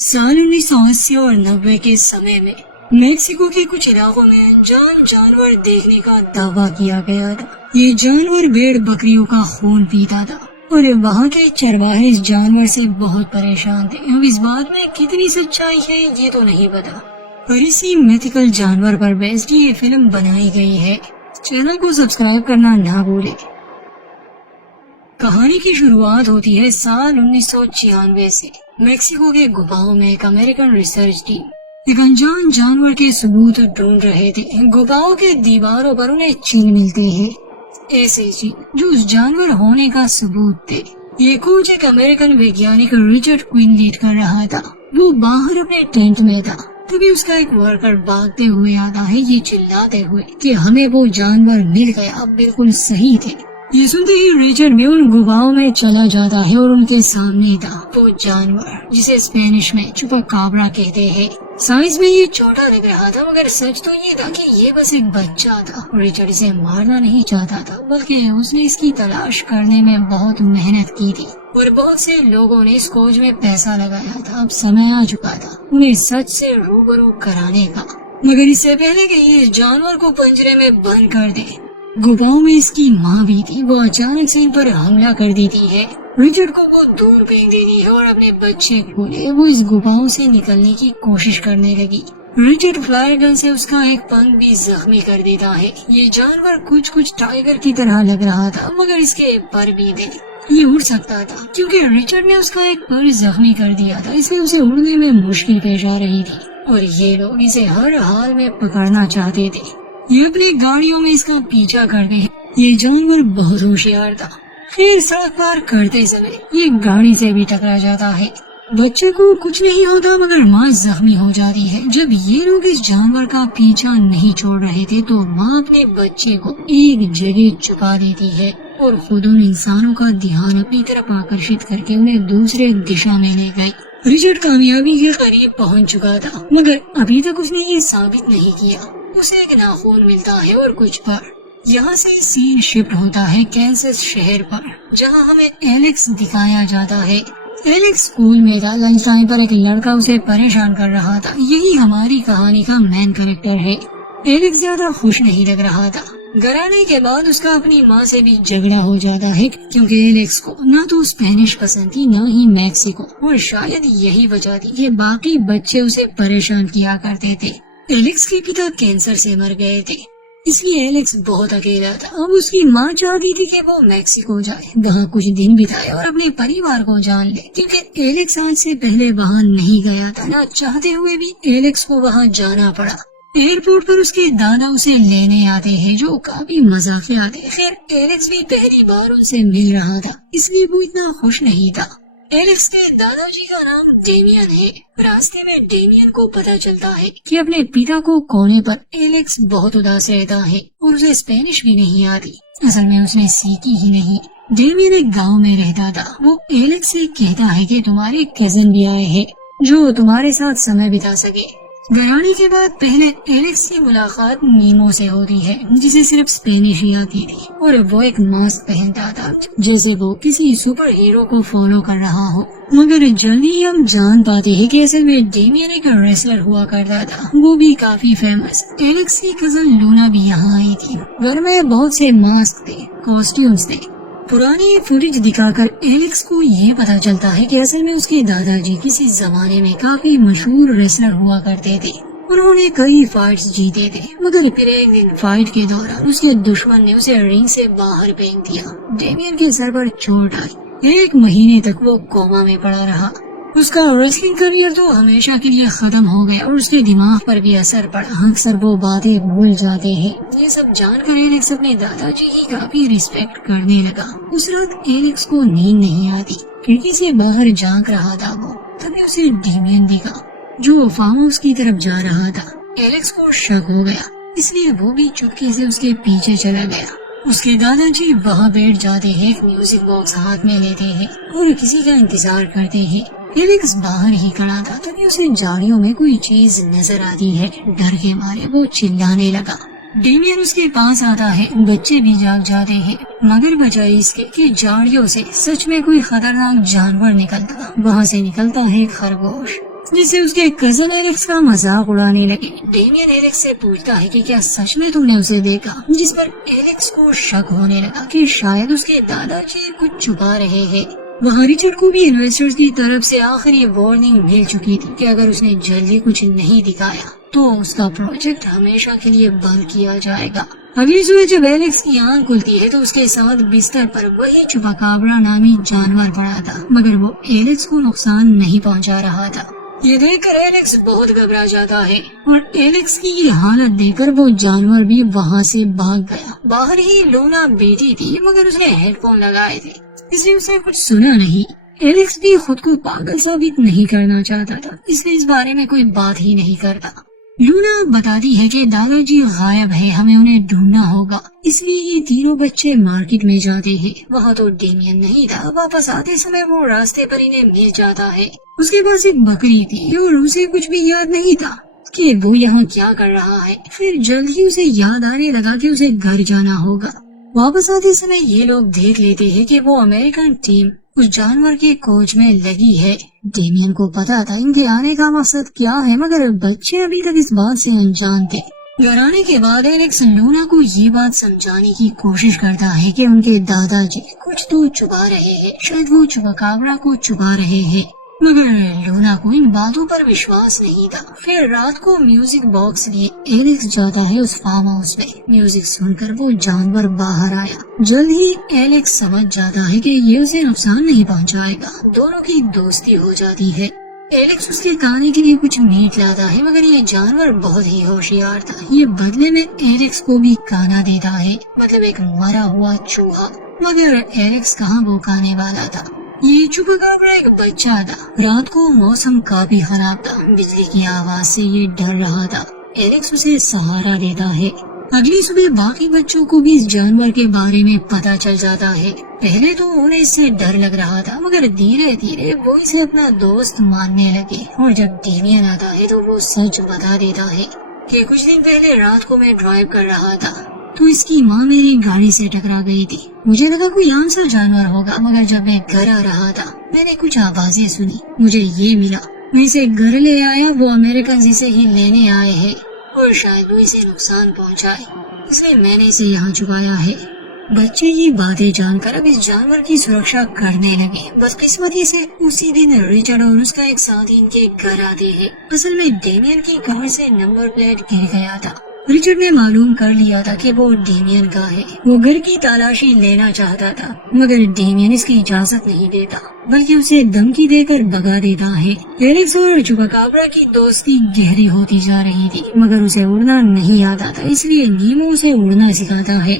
साल 1980 और 90 के समय में मेक्सिको के कुछ इलाकों में अनजान जानवर देखने का दावा किया गया था। ये जानवर भेड़ बकरियों का खून पीता था और वहाँ के चरवाहे इस जानवर से बहुत परेशान थे। अब इस बात में कितनी सच्चाई है ये तो नहीं पता, पर इसी मिथिकल जानवर पर बेस्ड ये फिल्म बनाई गई है। चैनल को सब्सक्राइब करना ना भूले। कहानी की शुरुआत होती है साल 1996 से। मेक्सिको के गुफाओं में एक अमेरिकन रिसर्च टीम एक अनजान जानवर के सबूत ढूंढ रहे थे। गुफाओं के दीवारों पर उन्हें चिन्ह मिलते हैं, ऐसे चिन्ह जो उस जानवर होने का सबूत थे। ये खोज एक अमेरिकन वैज्ञानिक रिचर्ड क्विन लीड कर रहा था। वो बाहर अपने टेंट में था, तभी उसका एक वर्कर भागते हुए आता है, ये चिल्लाते हुए कि हमें वो जानवर मिल गया, बिल्कुल सही थे। ये सुनते ही रिचर्ड भी उन गुफाओं में चला जाता है और उनके सामने था वो जानवर जिसे स्पेनिश में चुपाकाब्रा कहते हैं। साइज में ये छोटा दिख रहा था, मगर सच तो ये था कि ये बस एक बच्चा था। रिचर्ड इसे मारना नहीं चाहता था, बल्कि उसने इसकी तलाश करने में बहुत मेहनत की थी और बहुत से लोगों ने इस खोज में पैसा लगाया था। अब समय आ चुका था उन्हें सच से रूबरू कराने का, मगर इससे पहले कि ये जानवर को पिंजरे में बंद कर दे, गुफाओं में इसकी माँ भी थी। वो अचानक से इन पर हमला कर देती है। रिचर्ड को वो दूर फेंक देती है और अपने बच्चे को ले वो इस गुफाओं से निकलने की कोशिश करने लगी। रिचर्ड फ्लायर गन से उसका एक पंख भी जख्मी कर देता है। ये जानवर कुछ टाइगर की तरह लग रहा था, मगर इसके पर भी थे। ये उड़ सकता था क्योंकि रिचर्ड ने उसका एक पर जख्मी कर दिया था, इसलिए उसे उड़ने में मुश्किल पेश आ रही थी और ये लोग इसे हर हाल में पकड़ना चाहते थे। ये अपनी गाड़ियों में इसका पीछा करते हैं। ये जानवर बहुत होशियार था। फिर सड़क पार करते समय ये गाड़ी से भी टकरा जाता है। बच्चे को कुछ नहीं होता, मगर माँ जख्मी हो जाती है। जब ये लोग इस जानवर का पीछा नहीं छोड़ रहे थे तो माँ अपने बच्चे को एक जगह छुपा देती है और खुद उन इंसानों का ध्यान अपनी तरफ आकर्षित करके उन्हें दूसरे दिशा में ले गई। रिचर्ड कामयाबी के करीब पहुँच चुका था, मगर अभी तक उसने ये साबित नहीं किया। उसे एक नाखून मिलता है और कुछ पर। यहाँ से सीन शिफ्ट होता है कैंसस शहर पर, जहाँ हमें एलेक्स दिखाया जाता है। एलेक्स स्कूल में था। लंच टाइम पर एक लड़का उसे परेशान कर रहा था। यही हमारी कहानी का मेन कैरेक्टर है। एलेक्स ज्यादा खुश नहीं लग रहा था। घर आने के बाद उसका अपनी माँ से भी झगड़ा हो जाता है, क्योंकि एलेक्स को ना तो स्पेनिश पसंद थी ना ही मैक्सिको, और शायद यही वजह थी कि बाकी बच्चे उसे परेशान किया करते थे। एलेक्स के पिता कैंसर से मर गए थे, इसलिए एलेक्स बहुत अकेला था। अब उसकी माँ चाहती थी कि वो मैक्सिको जाए, वहाँ कुछ दिन बिताए और अपने परिवार को जान ले, क्योंकि एलेक्स आज से पहले वहाँ नहीं गया था। ना चाहते हुए भी एलेक्स को वहाँ जाना पड़ा। एयरपोर्ट पर उसके दादा उसे लेने आते हैं, जो काफी मजाकिया थे। फिर एलेक्स भी पहली बार उनसे मिल रहा था, इसलिए वो इतना खुश नहीं था। एलेक्स के दादाजी का नाम डेमियन है। रास्ते में डेमियन को पता चलता है कि अपने पिता को खोने पर एलेक्स बहुत उदास रहता है और उसे स्पेनिश भी नहीं आती। असल में उसने सीखी ही नहीं। डेमियन एक गांव में रहता था। वो एलेक्स से कहता है कि तुम्हारे कजिन भी आए हैं जो तुम्हारे साथ समय बिता सके। घर आने के बाद पहले एलेक्स की मुलाकात नीमो से होती है, जिसे सिर्फ स्पेनिश ही आती थी, और वो एक मास्क पहनता था जैसे वो किसी सुपर हीरो को फॉलो कर रहा हो। मगर जल्दी ही हम जान पाते हैं कि असल में डेमियन एक रेसलर हुआ करता था, वो भी काफी फेमस। एलेक्स की कजन लूना भी यहाँ आई थी। घर में बहुत से मास्क थे, कॉस्ट्यूम्स थे। पुरानी फुटेज दिखाकर एलेक्स को ये पता चलता है कि असल में उसके दादाजी किसी जमाने में काफी मशहूर रेसलर हुआ करते थे। उन्होंने कई फाइट्स जीते थे, मगर फिर एक दिन फाइट के दौरान उसके दुश्मन ने उसे रिंग से बाहर फेंक दिया। डेमियन के सर पर चोट आई। 1 महीने तक वो कोमा में पड़ा रहा। उसका रेसलिंग करियर तो हमेशा के लिए खत्म हो गया और उसके दिमाग पर भी असर पड़ा। अक्सर वो बातें भूल जाते हैं। ये सब जानकर एलेक्स अपने दादाजी की काफी रिस्पेक्ट करने लगा। उस रात एलेक्स को नींद नहीं आती। खिड़की से बाहर झांक रहा था वो, तभी उसे डेमियन दिखा जो फार्म हाउस की तरफ जा रहा था। एलेक्स को शक हो गया, इसलिए वो भी चुपके से उसके पीछे चला गया। उसके दादाजी वहाँ बैठ जाते हैं, एक म्यूजिक बॉक्स हाथ में लेते हैं और किसी का इंतजार करते हैं। एलेक्स बाहर ही खड़ा था, तभी उसे झाड़ियों में कोई चीज नजर आती है। डर के मारे वो चिल्लाने लगा। डेमियन उसके पास आता है, बच्चे भी जाग जाते हैं, मगर बजाय इसके कि झाड़ियों से सच में कोई खतरनाक जानवर निकलता, वहाँ से निकलता है खरगोश। جس سے اس کے کزن ایلیکس کا مذاق اڑانے لگے۔ ڈیمین ایلیکس سے پوچھتا ہے کہ کیا سچ میں تم نے اسے دیکھا، جس پر ایلیکس کو شک ہونے لگا کہ شاید اس کے دادا جی کچھ چھپا رہے ہیں۔ وہاں ریچرڈ کو بھی انویسٹرز کی طرف سے آخری وارننگ مل چکی تھی کہ اگر اس نے جلدی کچھ نہیں دکھایا تو اس کا پروجیکٹ ہمیشہ کے لیے بند کیا جائے گا۔ اگلی صبح جب ایلیکس کی آنکھ کھلتی ہے تو اس کے ساتھ بستر پر وہی چپاکابرا نامی جانور پڑا تھا، مگر وہ ایلیکس کو نقصان نہیں پہنچا رہا تھا۔ یہ دیکھ کر ایلیکس بہت گھبرا جاتا ہے اور ایلیکس کی یہ حالت دیکھ کر وہ جانور بھی وہاں سے بھاگ گیا۔ باہر ہی لونا بیٹھی تھی مگر اس نے ہیڈ فون لگائے تھے، اس لیے اسے کچھ سنا نہیں۔ ایلیکس بھی خود کو پاگل ثابت نہیں کرنا چاہتا تھا، اس لیے اس بارے میں کوئی بات ہی نہیں کرتا۔ لونا بتاتی ہے کہ دادا جی غائب ہے، ہمیں انہیں ڈھونڈنا ہوگا، اس لیے یہ تینوں بچے مارکیٹ میں جاتے ہیں۔ وہاں تو ڈیمین نہیں تھا، واپس آتے سمے وہ راستے پر انہیں مل جاتا ہے۔ اس کے پاس ایک بکری تھی اور اسے کچھ بھی یاد نہیں تھا کہ وہ یہاں کیا کر رہا ہے۔ پھر جلد ہی اسے یاد آنے لگا کہ اسے گھر جانا ہوگا۔ واپس آتے سمے یہ لوگ دیکھ لیتے ہیں کہ وہ امریکن ٹیم اس جانور کے کوچ میں لگی ہے۔ ڈیمین کو پتا تھا ان کے آنے کا مقصد کیا ہے، مگر بچے ابھی تک اس بات سے انجان تھے۔ گھر آنے کے بعد ایلیکس لونا کو یہ بات سمجھانے کی کوشش کرتا ہے کہ ان کے دادا جی کچھ تو چھپا رہے ہیں، شاید وہ چپاکابرا کو چھپا رہے ہیں، مگر لونا کو ان باتوں پر وشواس نہیں تھا۔ پھر رات کو میوزک باکس لیے ایلیکس جاتا ہے اس فارم ہاؤس میں۔ میوزک سن کر وہ جانور باہر آیا۔ جلد ہی ایلیکس سمجھ جاتا ہے کہ یہ اسے نقصان نہیں پہنچائے گا، دونوں کی دوستی ہو جاتی ہے۔ ایلیکس اس کے کھانے کے لیے کچھ میٹ لاتا ہے، مگر یہ جانور بہت ہی ہوشیار تھا، یہ بدلے میں ایلیکس کو بھی کھانا دیتا ہے، مطلب ایک مرا ہوا چوہا۔ مگر ایلیکس کہاں وہ کھانے والا تھا، یہ چپاکابرا ایک بچہ تھا۔ رات کو موسم کافی خراب تھا، بجلی کی آواز سے یہ ڈر رہا تھا۔ ایلیکس اسے سہارا دیتا ہے۔ اگلی صبح باقی بچوں کو بھی اس جانور کے بارے میں پتا چل جاتا ہے۔ پہلے تو انہیں اس سے ڈر لگ رہا تھا، مگر دھیرے دھیرے وہ اسے اپنا دوست ماننے لگے، اور جب ڈیمین آتا ہے تو وہ سچ بتا دیتا ہے کہ کچھ دن پہلے رات کو میں ڈرائیو کر رہا تھا تو اس کی ماں میری گاڑی سے ٹکرا گئی تھی۔ مجھے لگا کوئی عام سا جانور ہوگا، مگر جب میں گھر آ رہا تھا میں نے کچھ آوازیں سنی، مجھے یہ ملا، میں اسے گھر لے آیا۔ وہ امریکن اسے ہی لینے آئے ہیں اور شاید وہ اسے نقصان پہنچائے، اس لیے میں نے اسے یہاں چھپایا ہے۔ بچے یہ باتیں جان کر اب اس جانور کی سرکشا کرنے لگے۔ بدقسمتی سے اسی دن ریچرڈ اور اس کا ایک ساتھی ان کے گھر آتے ہیں۔ اصل میں ڈیمین کی کار سے نمبر پلیٹ گر گیا تھا۔ ریچرڈ نے معلوم کر لیا تھا کہ وہ ڈیمین کا ہے۔ وہ گھر کی تلاشی لینا چاہتا تھا، مگر ڈیمین اس کی اجازت نہیں دیتا، بلکہ اسے دھمکی دے کر بھگا دیتا ہے۔ ایلیکس اور چپاکابرا کی دوستی گہری ہوتی جا رہی تھی، مگر اسے اڑنا نہیں آتا تھا، اس لیے نیمو اسے اڑنا سکھاتا ہے۔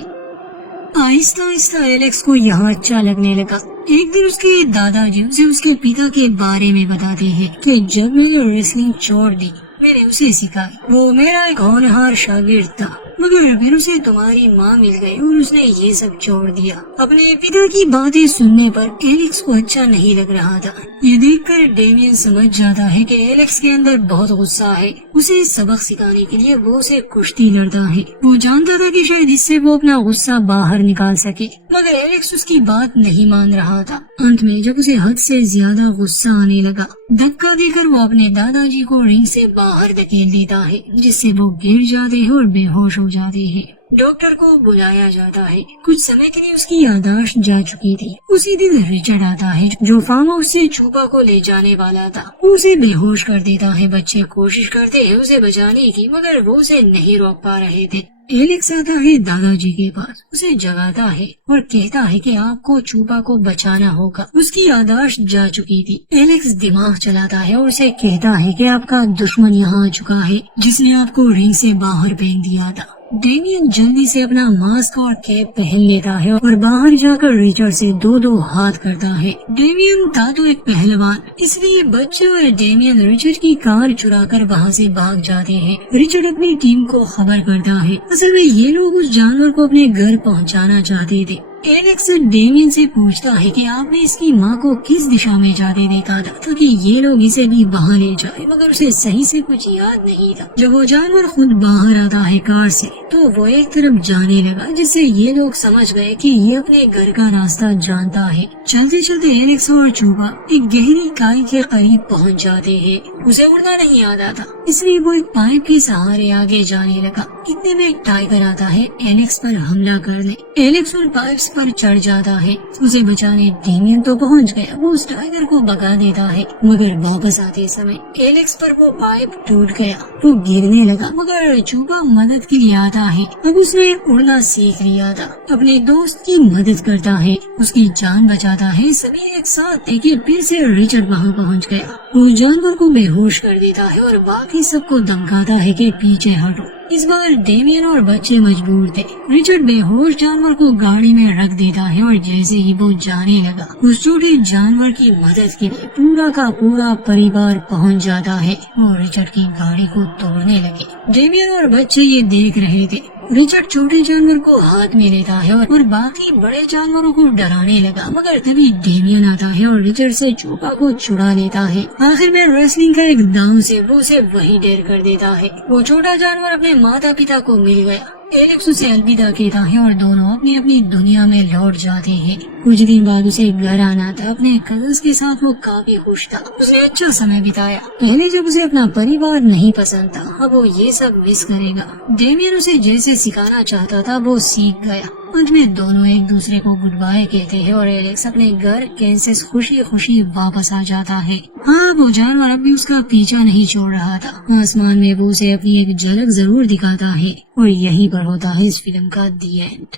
آہستہ آہستہ ایلیکس کو یہاں اچھا لگنے لگا۔ ایک دن اس کے دادا جی اسے اس کے پتا کے بارے میں بتاتے ہیں کہ جب میں نے ریسلنگ چھوڑ دی میں نے اسے سکھائی، وہ میرا ایک ہونہار شاگرد تھا، مگر پھر اسے تمہاری ماں مل گئی اور اس نے یہ سب چھوڑ دیا۔ اپنے پتا کی باتیں سننے پر ایلیکس کو اچھا نہیں لگ رہا تھا۔ یہ دیکھ کر ڈیمین سمجھ جاتا ہے کہ ایلیکس کے اندر بہت غصہ ہے، اسے سبق سکھانے کے لیے وہ اسے کشتی لڑتا ہے۔ وہ جانتا تھا کہ شاید اس سے وہ اپنا غصہ باہر نکال سکے، مگر ایلیکس اس کی بات نہیں مان رہا تھا۔ انت میں جب اسے حد سے زیادہ غصہ آنے لگا، دھکا دے کر وہ اپنے دادا جی کو رنگ سے باہر دھکیل دیتا ہے، جس سے وہ گر جاتے ہیں اور بے ہوش ہو جاتے ہیں۔ ڈاکٹر کو بلایا جاتا ہے۔ کچھ سمے کے لیے اس کی یادداشت جا چکی تھی۔ اسی دن ریچرڈ آتا ہے جو فارم ہاؤس سے چھپا کو لے جانے والا تھا، وہ اسے بے ہوش کر دیتا ہے۔ بچے کوشش کرتے ہیں اسے بچانے کی، مگر وہ اسے نہیں روک پا رہے تھے۔ ایلیکس آتا ہے دادا جی کے پاس، اسے جگاتا ہے اور کہتا ہے کہ آپ کو چھپا کو بچانا ہوگا۔ اس کی یادداشت جا چکی تھی۔ ایلیکس دماغ چلاتا ہے اور اسے کہتا ہے کہ آپ کا دشمن یہاں آ چکا ہے جس نے آپ کو رنگ سے باہر پھینک دیا تھا۔ ڈیمین جلدی سے اپنا ماسک اور کیپ پہن لیتا ہے اور باہر جا کر ریچرڈ سے دو ہاتھ کرتا ہے۔ ڈیمین تھا تو ایک پہلوان، اس لیے بچے اور ڈیمین ریچرڈ کی کار چرا کر وہاں سے بھاگ جاتے ہیں۔ ریچرڈ اپنی ٹیم کو خبر کرتا ہے۔ اصل میں یہ لوگ اس جانور کو اپنے گھر پہنچانا چاہتے تھے۔ एलेक्स डेमियन से पूछता है कि आपने इसकी माँ को किस दिशा में जाने देखा था ताकि ये लोग इसे भी वहाँ ले जाए, मगर उसे सही से कुछ याद नहीं था। जब वो जानवर खुद बाहर आता है कार से तो वो एक तरफ जाने लगा, जिससे ये लोग समझ गए कि ये अपने घर का रास्ता जानता है। चलते चलते एलेक्स और चूबा एक गहरी खाई के करीब पहुँच जाते हैं। उसे उड़ना नहीं आता था, इसलिए वो एक पाइप के सहारे आगे जाने लगा। इतने में एक टाइगर आता है एलेक्स पर हमला करने। एलेक्स उन पाइप्स पर चढ़ जाता है, उसे बचाने डेमियन तो पहुंच गया। वो उस टाइगर को भगा देता है, मगर वापस आते समय एलेक्स पर वो पाइप टूट गया। वो गिरने लगा, मगर चूबा मदद के लिए आता है। अब उसने उड़ना सीख लिया था, अपने दोस्त की मदद करता है, उसकी जान बचाता है। सभी एक साथ लेकिन फिर से रिचर्ड वहाँ पहुँच गया। वो जानवर को बेहोश कर देता है और बाकी सबको धमकाता है कि पीछे हटो। इस बार डेमियन और बच्चे मजबूर थे। रिचर्ड बेहोश जानवर को गाड़ी में रख देता है और जैसे ही वो जाने लगा, उस छोटे जानवर की मदद के लिए पूरा का पूरा परिवार पहुंच जाता है और रिचर्ड की गाड़ी को तोड़ने लगे। डेमियन और बच्चे ये देख रहे थे। रिचर्ड छोटे जानवर को हाथ में लेता है और बाकी बड़े जानवरों को डराने लगा, मगर तभी डेमियन आता है और रिचर्ड से चूबा को छुड़ा लेता है। आखिर में रेसलिंग का एक दांव से वो उसे वहीं ढेर कर देता है। वो छोटा जानवर अपने माता पिता को मिल गया। एलेक्स उसे अलविदा कहता है और दोनों अपनी अपनी दुनिया में लौट जाते हैं। कुछ दिन बाद उसे घर आना था। अपने कजन्स के साथ वो काफी खुश था, उसने अच्छा समय बिताया। पहले जब उसे अपना परिवार नहीं पसंद था, अब वो ये सब मिस करेगा। डेमियन उसे जैसे सिखाना चाहता था वो सीख गया। अंत में दोनों एक दूसरे को गुड बाय कहते हैं और एलेक्स अपने घर कैंसस खुशी खुशी वापस आ जाता है। हाँ, वो जानवर अब भी उसका पीछा नहीं छोड़ रहा था। आसमान में वो उसे अपनी एक झलक जरूर दिखाता है और यहीं पर होता है इस फिल्म का दी एंड।